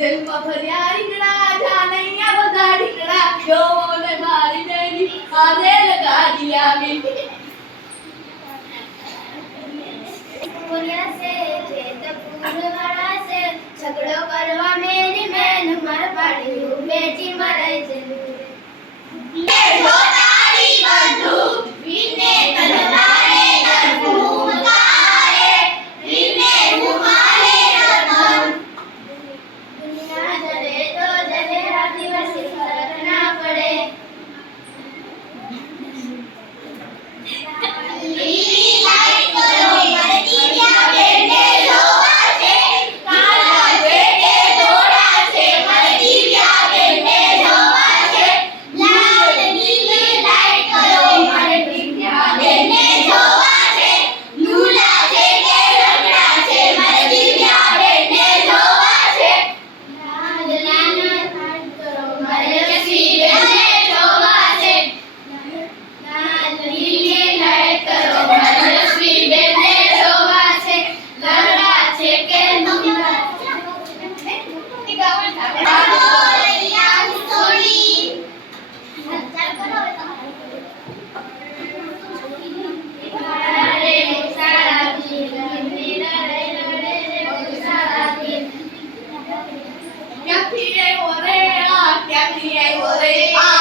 દિલ માં ભર્યા રીંગણા જાનૈયા બધા ઢીંગણા ક્યો ને મારી બેની આને લગા દિયા મે કોરિયા સે જે તપુર વાળા 你的我的啊，想你的我的啊。